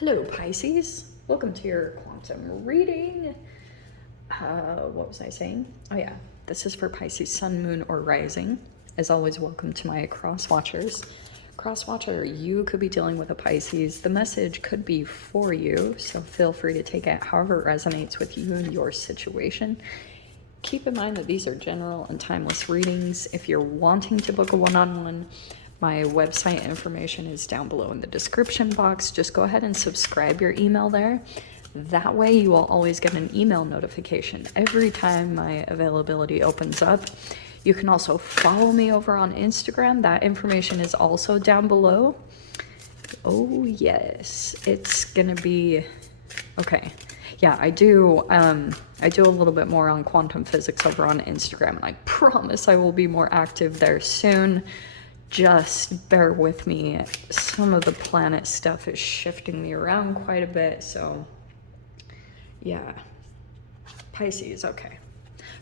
Hello, Pisces. Welcome to your quantum reading. What was I saying? Oh, yeah. This is for Pisces, Sun, Moon, or Rising. As always, welcome to my cross watchers. Cross watcher, you could be dealing with a Pisces. The message could be for you, so feel free to take it however it resonates with you and your situation. Keep in mind that these are general and timeless readings. If you're wanting to book a one-on-one, my website information is down below in the description box. Just go ahead and subscribe your email there. That way you will always get an email notification every time my availability opens up. You can also follow me over on Instagram. That information is also down below. Oh yes, it's gonna be okay. Yeah, I do a little bit more on quantum physics over on Instagram, and I promise I will be more active there soon. Just bear with me. Some of the planet stuff is shifting me around quite a bit, so yeah. Pisces, okay.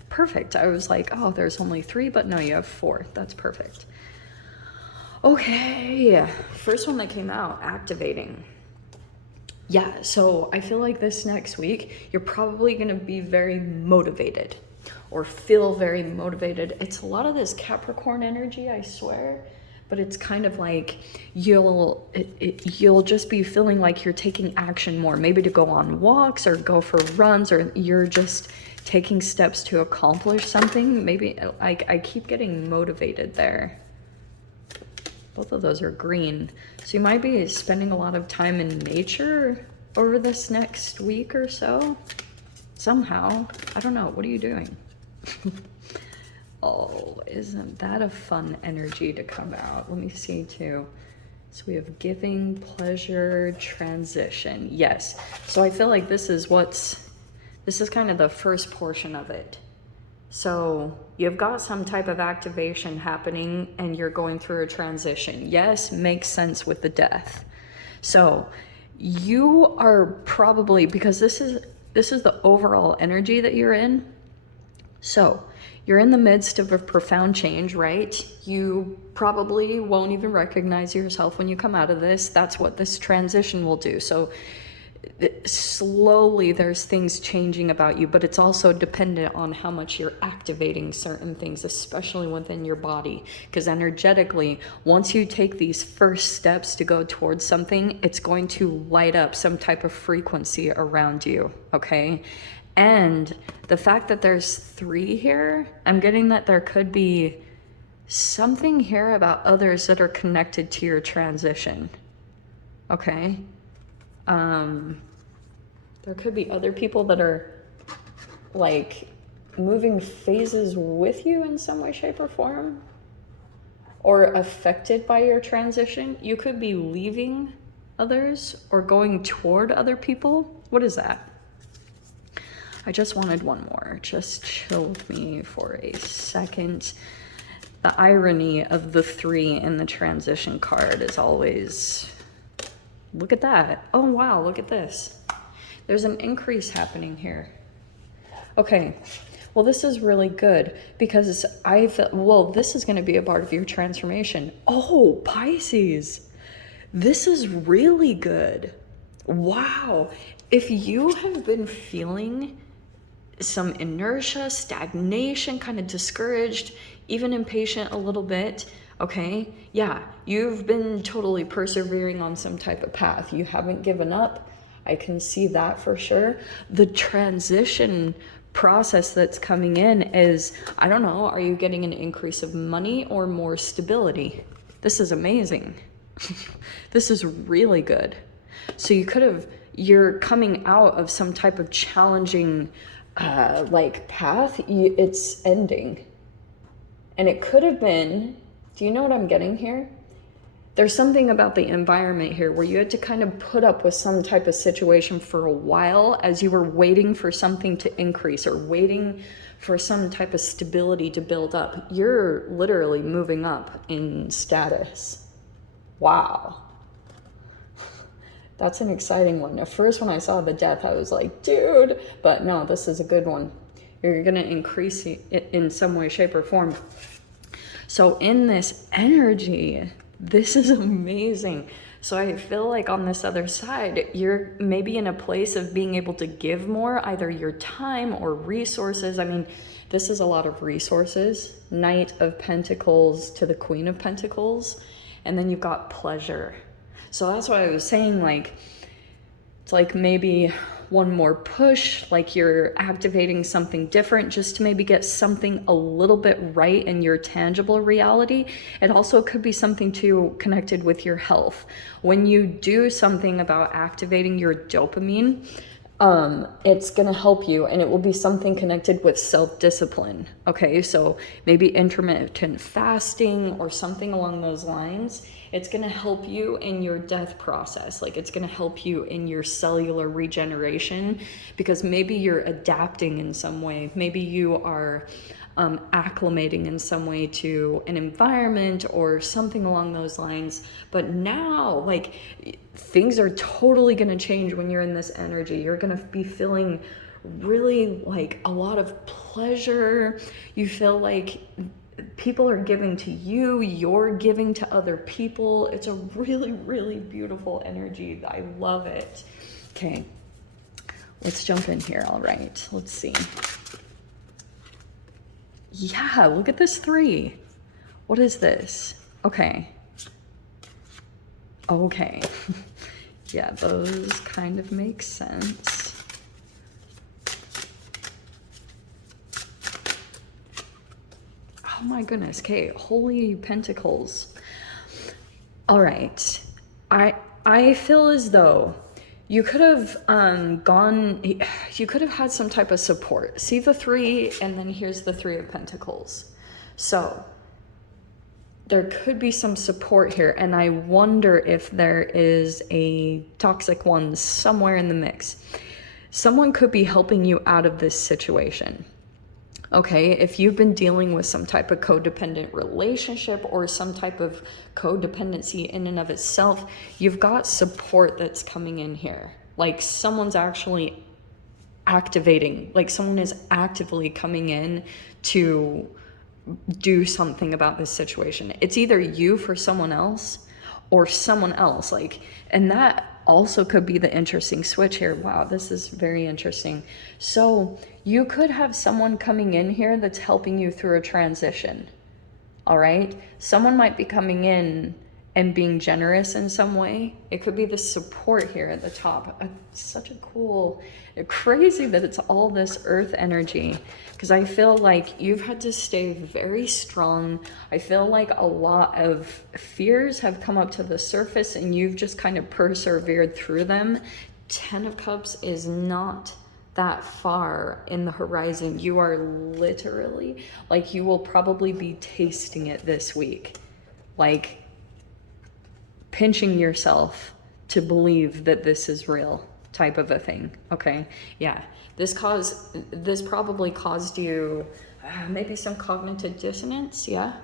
Perfect. I was like, oh, there's only 3, but no, you have 4. That's perfect. Okay, first one that came out, activating. Yeah, so I feel like this next week, you're probably going to be very motivated or feel very motivated. It's a lot of this Capricorn energy, I swear, but it's kind of like you'll just be feeling like you're taking action more, maybe to go on walks or go for runs, or you're just taking steps to accomplish something. Maybe I keep getting motivated there. Both of those are green. So you might be spending a lot of time in nature over this next week or so. Somehow. I don't know. What are you doing? Oh, isn't that a fun energy to come out? Let me see too. So we have giving, pleasure, transition. Yes. So I feel like this is kind of the first portion of it. So you've got some type of activation happening and you're going through a transition. Yes, makes sense with the death. So you are probably, because this is the overall energy that you're in. So you're in the midst of a profound change, right? You probably won't even recognize yourself when you come out of this. That's what this transition will do. So slowly there's things changing about you, but it's also dependent on how much you're activating certain things, especially within your body, because energetically, once you take these first steps to go towards something, it's going to light up some type of frequency around you, okay? And the fact that there's 3 here, I'm getting that there could be something here about others that are connected to your transition, okay? There could be other people that are like moving phases with you in some way, shape, or form, or affected by your transition. You could be leaving others or going toward other people. What is that? I just wanted one more. Just chill with me for a second. The irony of the 3 in the transition card is always, look at that. Oh, wow, look at this. There's an increase happening here. Okay, well, this is really good because this is going to be a part of your transformation. Oh, Pisces, this is really good. Wow. If you have been feeling some inertia, stagnation, kind of discouraged, even impatient a little bit, okay, yeah, you've been totally persevering on some type of path. You haven't given up. I can see that for sure. The transition process that's coming in is, I don't know, are you getting an increase of money or more stability? This is amazing. This is really good. So you're coming out of some type of challenging path. It's ending. And it could have been, do you know what I'm getting here? There's something about the environment here where you had to kind of put up with some type of situation for a while as you were waiting for something to increase or waiting for some type of stability to build up. You're literally moving up in status. Wow. That's an exciting one. At first, when I saw the death, I was like, dude, but no, this is a good one. You're going to increase it in some way, shape, or form. So in this energy, this is amazing. So I feel like on this other side, you're maybe in a place of being able to give more, either your time or resources. I mean, this is a lot of resources. Knight of Pentacles to the Queen of Pentacles. And then you've got pleasure. So that's what I was saying, like, it's like maybe one more push, like you're activating something different just to maybe get something a little bit right in your tangible reality. It also could be something too connected with your health. When you do something about activating your dopamine, it's gonna help you, and it will be something connected with self-discipline. Okay, so maybe intermittent fasting or something along those lines. It's gonna help you in your death process. Like, it's gonna help you in your cellular regeneration, because maybe you're adapting in some way. Maybe you are acclimating in some way to an environment or something along those lines. But now, like, things are totally going to change when you're in this energy. You're going to be feeling really like a lot of pleasure. You feel like people are giving to you, you're giving to other people. It's a really, really beautiful energy. I love it. Okay, let's jump in here. All right, let's see. Yeah, look at this 3. What is this? Okay. Okay. Yeah, those kind of make sense. Oh my goodness. Okay, Holy Pentacles. All right. I feel as though you could have you could have had some type of support. See the 3, and then here's the 3 of Pentacles. So there could be some support here, and I wonder if there is a toxic one somewhere in the mix. Someone could be helping you out of this situation. Okay, if you've been dealing with some type of codependent relationship or some type of codependency in and of itself, you've got support that's coming in here. Like, someone's actually activating, like someone is actively coming in to do something about this situation. It's either you for someone else or someone else, like, and that also could be the interesting switch here. Wow, this is very interesting. So you could have someone coming in here that's helping you through a transition. All right, someone might be coming in and being generous in some way. It could be the support here at the top. It's such a cool, crazy that it's all this earth energy, because I feel like you've had to stay very strong. I feel like a lot of fears have come up to the surface and you've just kind of persevered through them. 10 of Cups is not that far in the horizon. You are literally, like, you will probably be tasting it this week. Like, pinching yourself to believe that this is real type of a thing. Okay, yeah, this probably caused you maybe some cognitive dissonance. Yeah,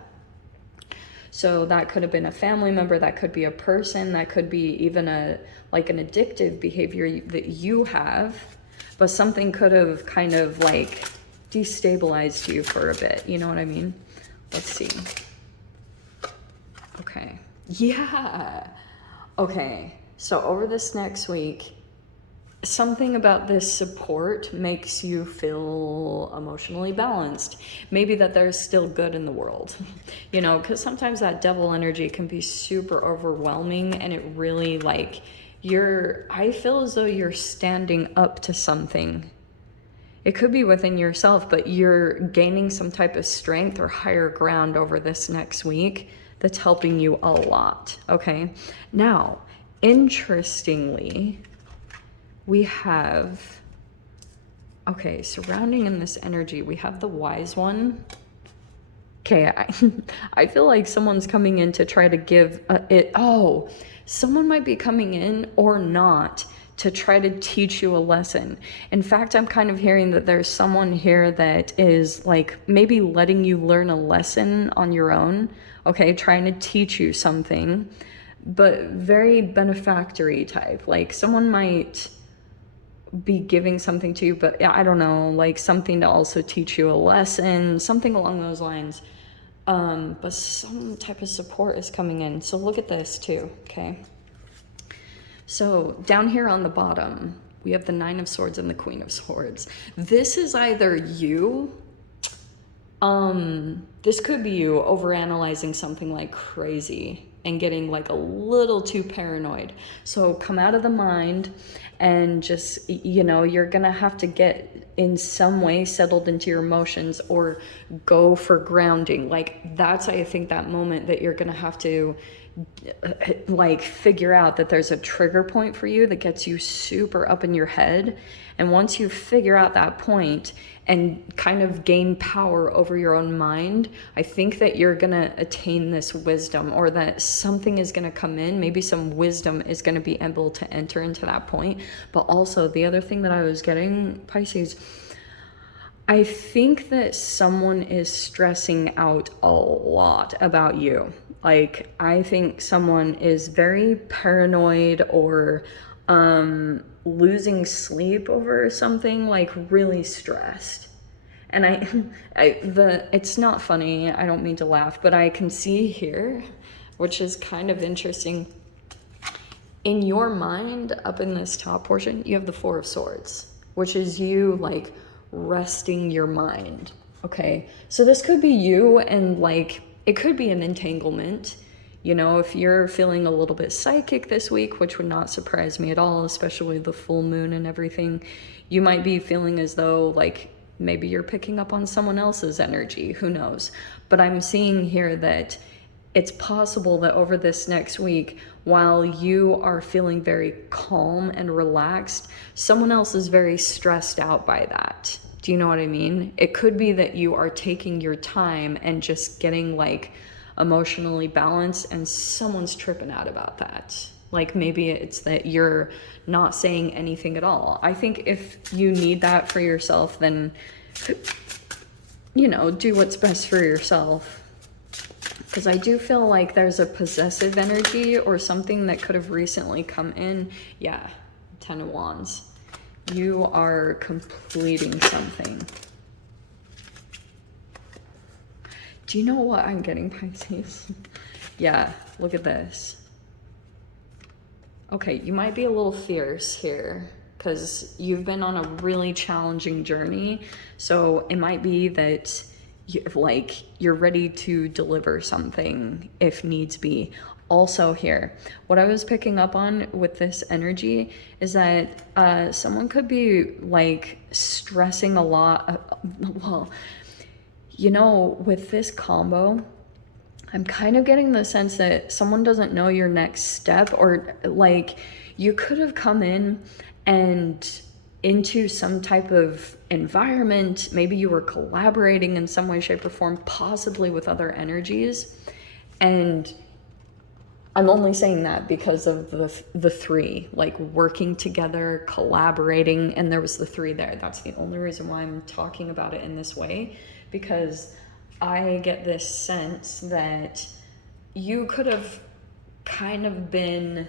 so that could have been a family member, that could be a person, that could be even an addictive behavior that you have, but something could have kind of like destabilized you for a bit. You know what I mean? Let's see. Okay. Yeah. Okay. So over this next week, something about this support makes you feel emotionally balanced. Maybe that there's still good in the world, you know, because sometimes that devil energy can be super overwhelming, and it really, like, I feel as though you're standing up to something. It could be within yourself, but you're gaining some type of strength or higher ground over this next week that's helping you a lot. Okay. Now, interestingly, we have, okay, surrounding in this energy, we have the Wise One. Okay, I feel like someone's coming in to try to give someone might be coming in or not to try to teach you a lesson. In fact, I'm kind of hearing that there's someone here that is like maybe letting you learn a lesson on your own, okay, trying to teach you something, but very benefactory type. Like, someone might be giving something to you, but I don't know, like something to also teach you a lesson, something along those lines. But some type of support is coming in. So look at this too, okay? So down here on the bottom, we have the Nine of Swords and the Queen of Swords. This is either you, this could be you overanalyzing something like crazy and getting like a little too paranoid. So come out of the mind and just, you know, you're gonna have to get in some way settled into your emotions or go for grounding. Like that's, I think, that moment that you're gonna have to like figure out that there's a trigger point for you that gets you super up in your head. And once you figure out that point and kind of gain power over your own mind, I think that you're gonna attain this wisdom, or that something is gonna come in, maybe some wisdom is gonna be able to enter into that point. But also the other thing that I was getting, Pisces, I think that someone is stressing out a lot about you. Like, I think someone is very paranoid or losing sleep over something, like really stressed. And it's not funny, I don't mean to laugh, but I can see here, which is kind of interesting. In your mind, up in this top portion, you have the Four of Swords, which is you like resting your mind. Okay, so this could be you, and like it could be an entanglement. You know, if you're feeling a little bit psychic this week, which would not surprise me at all, especially the full moon and everything, you might be feeling as though like maybe you're picking up on someone else's energy, who knows. But I'm seeing here that it's possible that over this next week, while you are feeling very calm and relaxed, someone else is very stressed out by that. Do you know what I mean? It could be that you are taking your time and just getting like emotionally balanced, and someone's tripping out about that. Like maybe it's that you're not saying anything at all. I think if you need that for yourself, then, you know, do what's best for yourself. Because I do feel like there's a possessive energy or something that could have recently come in. Yeah, 10 of Wands. You are completing something. Do you know what I'm getting, Pisces? Yeah, look at this. Okay, you might be a little fierce here because you've been on a really challenging journey. So it might be that you're ready to deliver something if needs be. Also here, what I was picking up on with this energy is that someone could be like stressing a lot. Well, you know, with this combo, I'm kind of getting the sense that someone doesn't know your next step, or like you could have come in and into some type of environment. Maybe you were collaborating in some way, shape, or form, possibly with other energies. And I'm only saying that because of the three, like working together, collaborating, and there was the three there. That's the only reason why I'm talking about it in this way, because I get this sense that you could have kind of been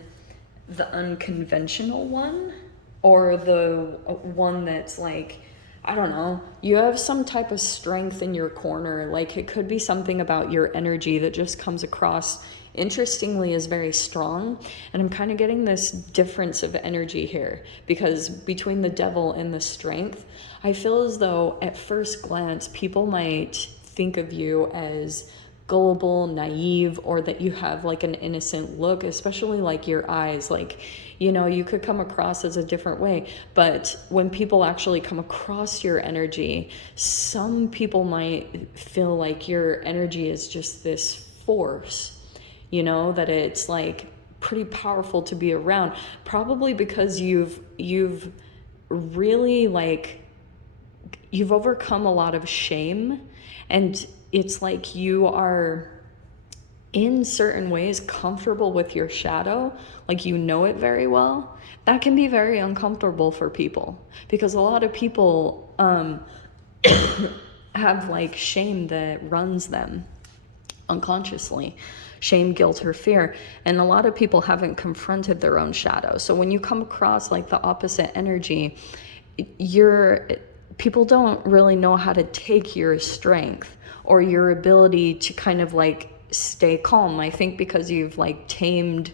the unconventional one, or the one that's like, I don't know, you have some type of strength in your corner. Like it could be something about your energy that just comes across, interestingly, is very strong. And I'm kind of getting this difference of energy here, because between the Devil and the Strength, I feel as though at first glance people might think of you as gullible, naive, or that you have like an innocent look, especially like your eyes. Like, you know, you could come across as a different way. But when people actually come across your energy, some people might feel like your energy is just this force, you know, that it's like pretty powerful to be around, probably because you've really like, you've overcome a lot of shame, and it's like you are in certain ways comfortable with your shadow, like you know it very well. That can be very uncomfortable for people, because a lot of people have like shame that runs them unconsciously. Shame, guilt, or fear. And a lot of people haven't confronted their own shadow. So when you come across like the opposite energy, people don't really know how to take your strength or your ability to kind of like stay calm. I think because you've like tamed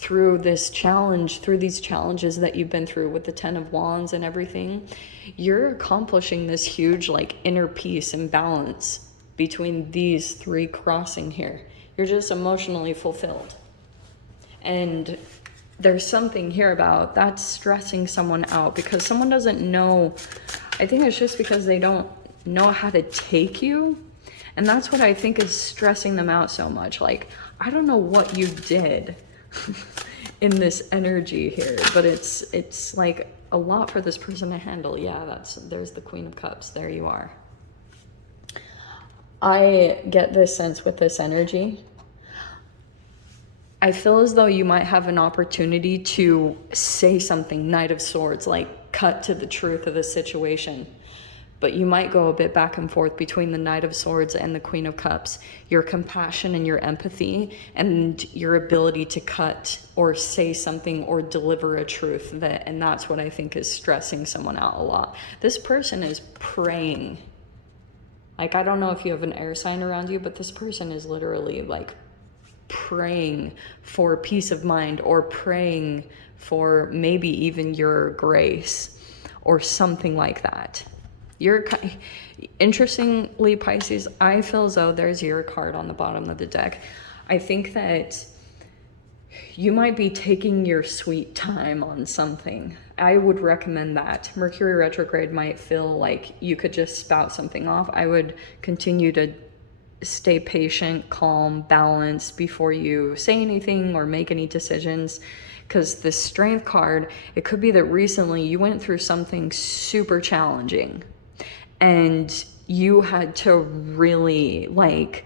through this challenge, through these challenges that you've been through with the 10 of Wands and everything, you're accomplishing this huge like inner peace and balance between these three crossing here. You're just emotionally fulfilled. And there's something here about that's stressing someone out because someone doesn't know. I think it's just because they don't know how to take you. And that's what I think is stressing them out so much. Like, I don't know what you did in this energy here, but it's like a lot for this person to handle. Yeah, there's the Queen of Cups. There you are. I get this sense with this energy. I feel as though you might have an opportunity to say something, Knight of Swords, like cut to the truth of the situation. But you might go a bit back and forth between the Knight of Swords and the Queen of Cups. Your compassion and your empathy and your ability to cut or say something or deliver a truth. And that's what I think is stressing someone out a lot. This person is praying. Like, I don't know if you have an air sign around you, but this person is literally like praying for peace of mind or praying for maybe even your grace or something like that. Interestingly, Pisces, I feel as though there's your card on the bottom of the deck. I think that you might be taking your sweet time on something. I would recommend that. Mercury retrograde might feel like you could just spout something off. I would continue to stay patient, calm, balanced before you say anything or make any decisions. Because the Strength card, it could be that recently you went through something super challenging and you had to really like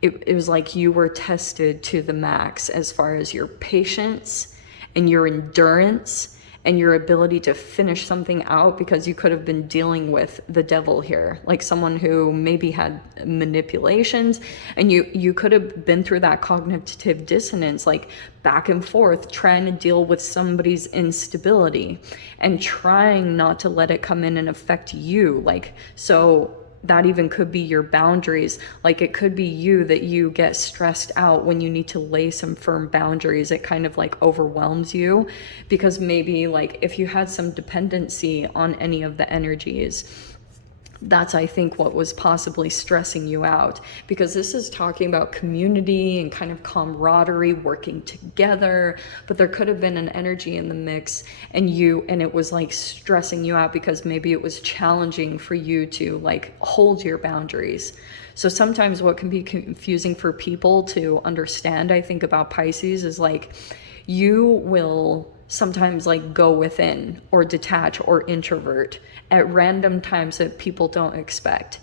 it was like you were tested to the max as far as your patience and your endurance and your ability to finish something out, because you could have been dealing with the devil here, like someone who maybe had manipulations, and you could have been through that cognitive dissonance, like back and forth trying to deal with somebody's instability and trying not to let it come in and affect you. Like, so that even could be your boundaries. Like, it could be you that you get stressed out when you need to lay some firm boundaries. It kind of like overwhelms you because maybe like if you had some dependency on any of the energies, that's, I think, what was possibly stressing you out, because this is talking about community and kind of camaraderie, working together, but there could have been an energy in the mix and it was like stressing you out because maybe it was challenging for you to like hold your boundaries. So sometimes what can be confusing for people to understand, I think, about Pisces is like you will sometimes like go within or detach or introvert at random times that people don't expect.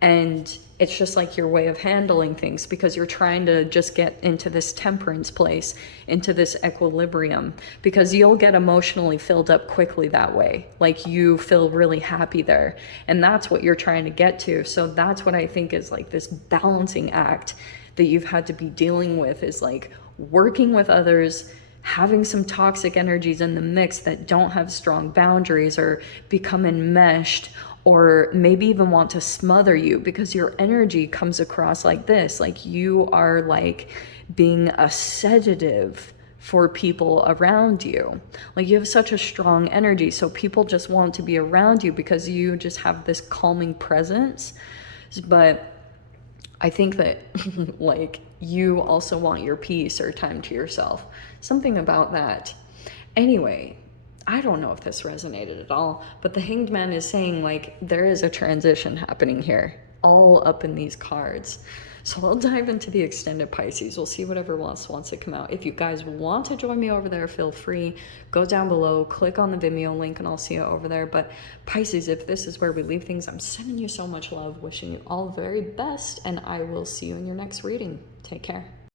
And it's just like your way of handling things, because you're trying to just get into this temperance place, into this equilibrium, because you'll get emotionally filled up quickly that way. Like you feel really happy there. And that's what you're trying to get to. So that's what I think is like this balancing act that you've had to be dealing with, is like working with others, having some toxic energies in the mix that don't have strong boundaries or become enmeshed, or maybe even want to smother you, because your energy comes across like this, like you are like being a sedative for people around you. Like you have such a strong energy, so people just want to be around you because you just have this calming presence. But I think that like you also want your peace or time to yourself, something about that. Anyway, I don't know if this resonated at all, but the Hanged Man is saying like there is a transition happening here, all up in these cards. So I'll dive into the extended Pisces. We'll see whatever else wants to come out. If you guys want to join me over there, feel free. Go down below, click on the Vimeo link, and I'll see you over there. But Pisces, if this is where we leave things, I'm sending you so much love, wishing you all the very best, and I will see you in your next reading. Take care.